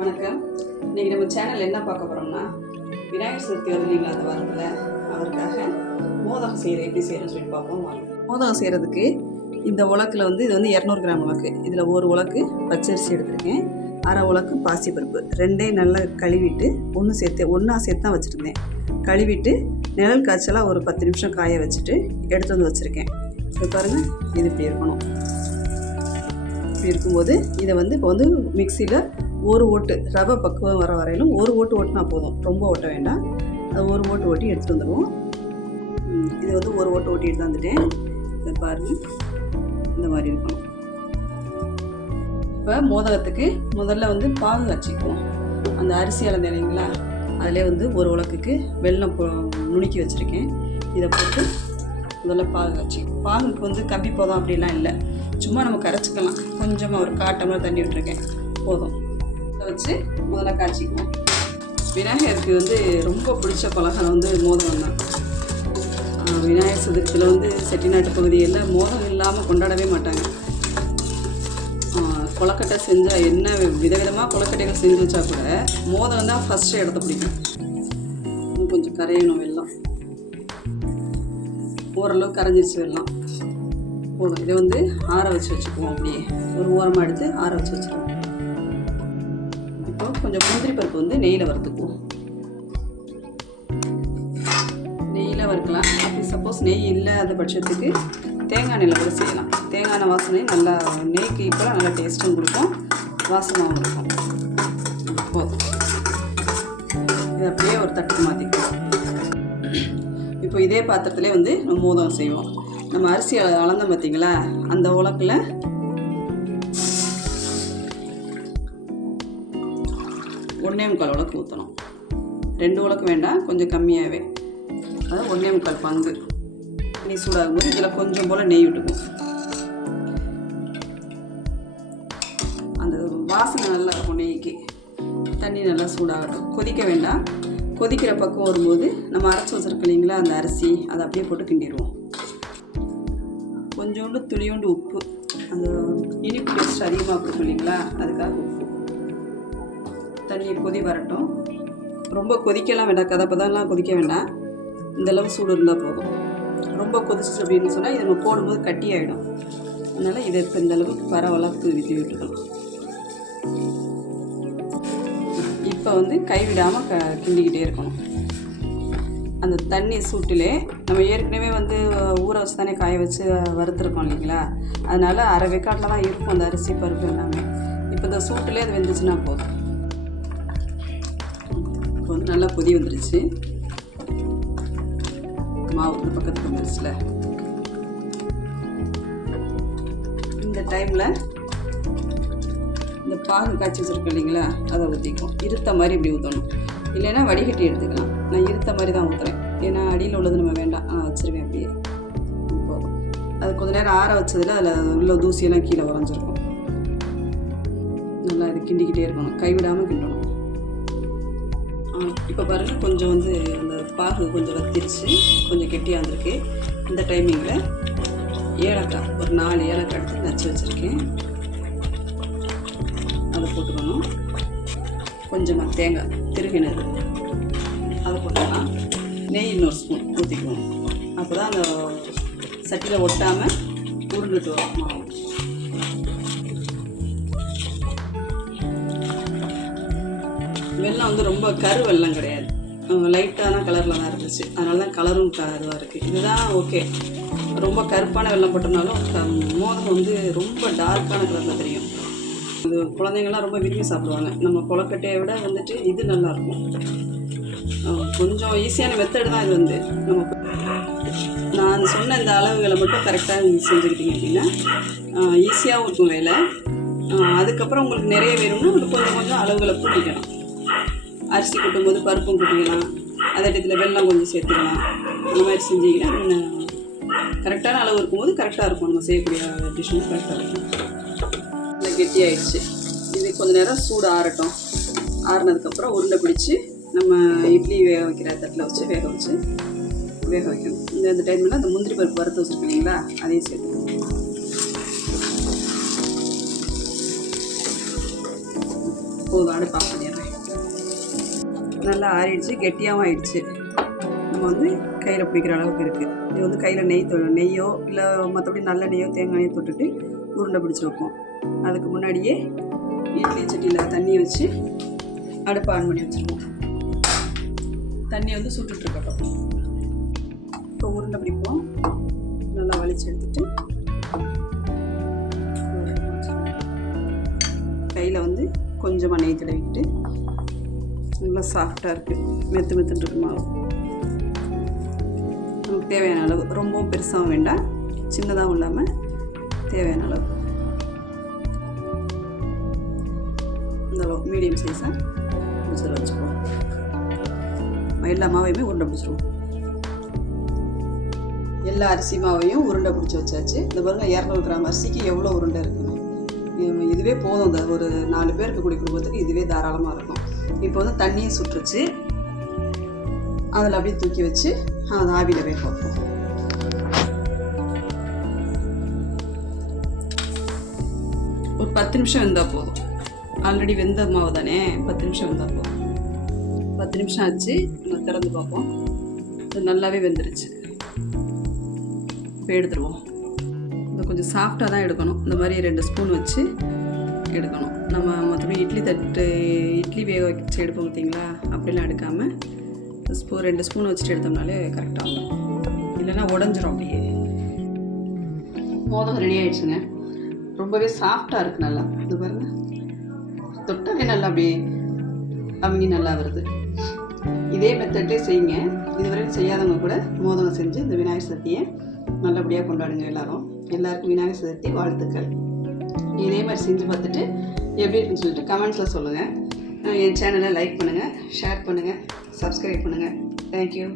வணக்கம். இன்றைக்கி நம்ம சேனல் என்ன பார்க்க போகிறோம்னா, விநாயகர் சதுர்த்தி வருது இல்லைங்களா, அந்த வாரத்தில் அவருக்காக மோதகம் செய்கிறது எப்படி செய்யணும்னு சொல்லிட்டு பார்ப்போம். மோதகம் செய்கிறதுக்கு இந்த உலக்கில் இது 200 கிராம் உலக்கு. இதில் ஒரு உலக்கு பச்சரிசி எடுத்திருக்கேன், அரை உலக்கு பாசிப்பருப்பு, ரெண்டையும் நல்லா கழுவிட்டு ஒன்றா சேர்த்து தான் வச்சுருந்தேன். கழுவிட்டு நிழல் காய்ச்சலாக ஒரு 10 நிமிஷம் காய வச்சுட்டு எடுத்து வந்து வச்சுருக்கேன். இது பாருங்கள், இது இப்படி இருக்கணும். இப்படி இருக்கும்போது இதை இப்போ மிக்சியில் ஒரு ஓட்டு ரவை பக்குவம் வர வரையிலும் ஒரு ஓட்டு ஓட்டினா போதும், ரொம்ப ஓட்ட வேண்டாம். அது ஒரு ஓட்டு ஓட்டி எடுத்துகிட்டு வந்துடுவோம். இது ஒரு ஓட்டு ஓட்டி எடுத்து வந்துட்டேன். இதை பாருங்கள், இந்த மாதிரி இருக்கணும். இப்போ மோதகத்துக்கு முதல்ல பாகு காய்ச்சிக்குவோம். அந்த அரிசி அளந்த இல்லைங்களா, அதிலே ஒரு உலக்குக்கு வெல்லம் நுணுக்கி வச்சுருக்கேன். இதை போட்டு முதல்ல பாகு காய்ச்சி, பாகுக்கு கம்பி போதும் அப்படிலாம் இல்லை, சும்மா நம்ம கரைச்சிக்கலாம். கொஞ்சமாக ஒரு 1/4 டம்ளர் தண்ணி விட்டுருக்கேன், போதும். இதை வச்சு முதல்ல காய்ச்சிக்குவோம். விநாயகருக்கு ரொம்ப பிடிச்ச பலகாரம் மோதகம் தான். விநாயகர் சதுர்த்தியில் செட்டிநாட்டு பகுதியில் மோதகம் இல்லாமல் கொண்டாடவே மாட்டாங்க. கொலக்கட்டை செஞ்சால் என்ன விதவிதமாக கொலக்கட்டைகள் செஞ்சு வச்சா கூட மோதகம் தான் ஃபஸ்ட்டு இடத்த பிடிக்கும். இன்னும் கொஞ்சம் கரையணும், வெல்லம் ஓரளவு கரைஞ்சிருச்சு வெல்லம், போதும். இதை ஆற வச்சுக்குவோம். அப்படியே ஒரு ஓரமாக எடுத்து ஆற வச்சு வச்சுக்குவோம். இப்போ கொஞ்சம் முந்திரி பருப்பு நெய்யில் வறுத்துக்குவோம். நெய்யில் வறுக்கலாம். அப்படி சப்போஸ் நெய் இல்லாத பட்சத்துக்கு தேங்காய் எண்ணெயில் கூட செய்யலாம். தேங்காய் எண்ணெய் வாசனை நல்லா நெய்க்கு ஈக்குவலாக நல்லா டேஸ்ட்டும் கொடுக்கும், வாசமாகவும் இருக்கும். போதும். இது அப்படியே ஒரு தட்டுக்கு மாற்றிக்குவோம். இப்போ இதே பாத்திரத்திலே நம்ம மோதகம் செய்வோம். நம்ம அரிசி அளந்தோம் பார்த்தீங்களா, அந்த உலக்கில் ஒன்றே முக்கால் உலக்கு ஊற்றணும். 2 உலக்கு வேண்டாம், கொஞ்சம் கம்மியாகவே, அதாவது 1 1/4 பங்கு. நெய் சூடாகும்போது இதில் கொஞ்சம் போல் நெய் விட்டுக்குவோம். அந்த வாசனை நல்லா இருக்கும் நெய்க்கு. தண்ணி நல்லா சூடாகட்டும், கொதிக்க வேண்டாம். கொதிக்கிற பக்கம் வரும்போது நம்ம அரைச்சி வச்சுருக்கோம் இல்லைங்களா, அந்த அரிசி அதை அப்படியே போட்டு கிண்டிடுவோம். கொஞ்சோண்டு துளியோண்டு உப்பு, அந்த இனிப்பு டேஸ்ட் அதிகமாக கொடுக்கும் இல்லைங்களா, அதுக்காக உப்பு. தண்ணி கொதி வரட்டும். ரொம்ப கொதிக்கலாம் வேண்டாம், கதப்பதெல்லாம் கொதிக்க வேண்டாம். இந்தளவு சூடு இருந்தால் போதும். ரொம்ப கொதிச்சு அப்படின்னு சொன்னால் இது நம்ம போடும்போது கட்டி ஆகிடும். அதனால் இதை இப்போ இந்தளவுக்கு பரவலாக தூவி விட்டுக்கலாம். இப்போ கைவிடாமல் கிண்டிக்கிட்டே இருக்கணும். அந்த தண்ணி சூட்டிலே நம்ம ஏற்கனவே ஊற வச்சு தானே காய வச்சு வறுத்துருக்கோம் இல்லைங்களா, அதனால் அரை வெக்காட்டில் தான் இருக்கும் அந்த அரிசி பருப்பு எல்லாமே. இப்போ இந்த சூட்டிலே அது வெந்துச்சுன்னா போதும். இப்போ நல்லா கொதி வந்துருச்சு, மாவு இந்த பக்கத்துக்கு வந்துருச்சுல. இந்த டைமில் இந்த பாகு காய்ச்சி வச்சுருக்கோம் இல்லைங்களா, அதை ஊற்றிக்கும். இருத்த மாதிரி இப்படி ஊற்றணும், இல்லைன்னா வடிகட்டி எடுத்துக்கலாம். நான் இருத்த மாதிரி தான் ஊற்றுறேன், ஏன்னா அடியில் உள்ளது நம்ம வேண்டாம், நான் வச்சுருவேன் அப்படியே. போதும். அது கொஞ்சம் நேரம் ஆற வச்சதில் அதில் உள்ள தூசியெல்லாம் கீழே உறைஞ்சிருக்கும். நல்லா இது கிண்டிக்கிட்டே இருக்கணும், கைவிடாமல் கிண்டணும். இப்போ பாருங்கள், கொஞ்சம் அந்த பாகு கொஞ்சம் வத்திருச்சு, கொஞ்சம் கெட்டியாக வந்திருக்கு. இந்த டைமிங்கில் ஏலக்காய் ஒரு 4 ஏலக்காய் எடுத்து நச்சு வச்சுருக்கேன், அதை போட்டுக்கணும். கொஞ்சமாக தேங்காய் திருகினது அதை போட்டுக்கலாம். நெய் இன்னொரு ஸ்பூன் ஊற்றிக்குவோம். அப்போ தான் அந்த சட்டியில் ஒட்டாமல் உருண்டுட்டு வரும் மாவு. வெல்லம் ரொம்ப கரு வெல்லம் கிடையாது, லைட்டான கலரில் தான் இருந்துச்சு, அதனால தான் கலரும் இதுவாக இருக்குது. இதுதான் ஓகே. ரொம்ப கருப்பான வெல்லம் போட்டோம்னாலும் மோதகம் ரொம்ப டார்க்கான கலரில் தெரியும். இது குழந்தைங்கள்லாம் ரொம்ப விரும்பி சாப்பிடுவாங்க. நம்ம கொலக்கட்டையை விட இது நல்லாயிருக்கும். கொஞ்சம் ஈஸியான மெத்தடு தான் இது. நம்ம நான் சொன்ன இந்த அளவுகளை மட்டும் கரெக்டாக செஞ்சுக்கிட்டீங்க அப்படின்னா ஈஸியாகவும் இருக்கும் வேலை. அதுக்கப்புறம் உங்களுக்கு நிறைய வேணும்னா கொஞ்சம் கொஞ்சம் அளவுகளை கூட்டிக்கலாம். அரிசி கொட்டும்போது பருப்பும் கூட்டிக்கலாம், அதே இடத்துல வெல்லம் கொஞ்சம் சேர்த்துக்கலாம். அந்த மாதிரி செஞ்சிங்கன்னா கரெக்டான அளவு இருக்கும்போது கரெக்டாக இருக்கும். நம்ம செய்யக்கூடிய டிஷ்ஷும் கரெக்டாக இருக்கும். நல்லா கெட்டியாகிடுச்சு. இது கொஞ்சம் நேரம் சூடு ஆறட்டும். ஆறினதுக்கப்புறம் உருண்டை பிடிச்சி நம்ம இட்லி வேக வைக்கிற தட்டில் வச்சு வேக வைக்கணும். இந்த டைமில் அந்த முந்திரி பருப்பு வறுத்து வச்சுருக்கோம் இல்லைங்களா, அதையும் சேர்த்துக்கணும். போதும், அடுப்பு ஆஃப் பண்ணிடுறேன். நல்லா ஆறிடுச்சு, கெட்டியாகவும் ஆயிடுச்சு. நம்ம வந்து கையில் பிடிக்கிற அளவுக்கு இருக்குது. இது வந்து கையில் நெய்யோ இல்லை மற்றபடி நல்ல நெய்யோ தேங்காய் நெய்யோ தொட்டுட்டு உருண்டை பிடிச்சி வைப்போம். அதுக்கு முன்னாடியே இட்லி சட்டியில் தண்ணி வச்சு அடுப்பு ஆன் பண்ணி வச்சுருவோம். தண்ணி வந்து சுட்டுட்ருக்கட்டும். இப்போ உருண்டை பிடிப்போம். நல்லா வலிச்சு எடுத்துட்டு கையில் வந்து கொஞ்சமாக நெய் தடவிக்கிட்டு, நல்லா சாஃப்டாக இருக்குது, மெத்து மெத்துன்னு இருக்கு மாவு. நமக்கு தேவையான அளவு, ரொம்பவும் பெருசாகவும் வேண்டாம், சின்னதாகவும் இல்லாமல் தேவையான அளவு, இந்த அளவு மீடியம் சைஸாக பிடிச்சதில் வச்சுக்குவோம். எல்லா மாவையுமே உருண்டை பிடிச்சிருவோம். எல்லா அரிசி மாவையும் உருண்டை பிடிச்சி வச்சாச்சு. இந்த பாருங்கள், 200 கிராம் அரிசிக்கு எவ்வளோ உருண்டை இருக்குன்னு. இதுவே போதும், இந்த ஒரு 4 பேருக்கு கூடிய குடும்பத்துக்கு இதுவே தாராளமாக இருக்கும். இப்போ வந்து தண்ணியும் சுட்டுருச்சு. அதில் அப்படியே தூக்கி வச்சு அதை ஆவியில் வேக வைப்போம். ஒரு 10 நிமிஷம் வெந்தால் போதும். ஆல்ரெடி வெந்த மாவு தானே, 10 நிமிஷம் வெந்தால் போதும். 10 நிமிஷம் ஆச்சு. நம்ம திறந்து பார்ப்போம். அது நல்லாவே வெந்துருச்சு. இப்போ எடுத்துருவோம். இது கொஞ்சம் சாஃப்டாக தான் எடுக்கணும். இந்த மாதிரி 2 ஸ்பூன் வச்சு எடுக்கணும். நம்ம மற்றபடி இட்லி வேக வச்சு எடுப்போம் பார்த்தீங்களா, அப்படிலாம் எடுக்காமல் 2 ஸ்பூன் வச்சுட்டு எடுத்தோம்னாலே கரெக்டாக இருக்கும். இல்லைன்னா உடஞ்சிரும் அப்படியே. மோதகம் ரெடி ஆகிடுச்சுங்க. ரொம்பவே சாஃப்டாக இருக்குது. நல்லா இது பாருங்கள், தொட்டாலே நல்லா அப்படியே அவங்க நல்லா வருது. இதே மெத்தட்லேயே செய்யுங்க. இதுவரைக்கும் செய்யாதவங்க கூட மோதகம் செஞ்சு இந்த விநாயகர் சதுர்த்தியை நல்லபடியாக கொண்டாடுங்க. எல்லாருக்கும் விநாயகர் சதுர்த்தி வாழ்த்துக்கள். இதே மாதிரி செஞ்சு பார்த்துட்டு எப்படி இருக்குன்னு சொல்லிட்டு கமெண்ட்ஸில் சொல்லுங்கள். என் சேனலை லைக் பண்ணுங்கள், ஷேர் பண்ணுங்கள், சப்ஸ்கிரைப் பண்ணுங்கள். தேங்க்யூ.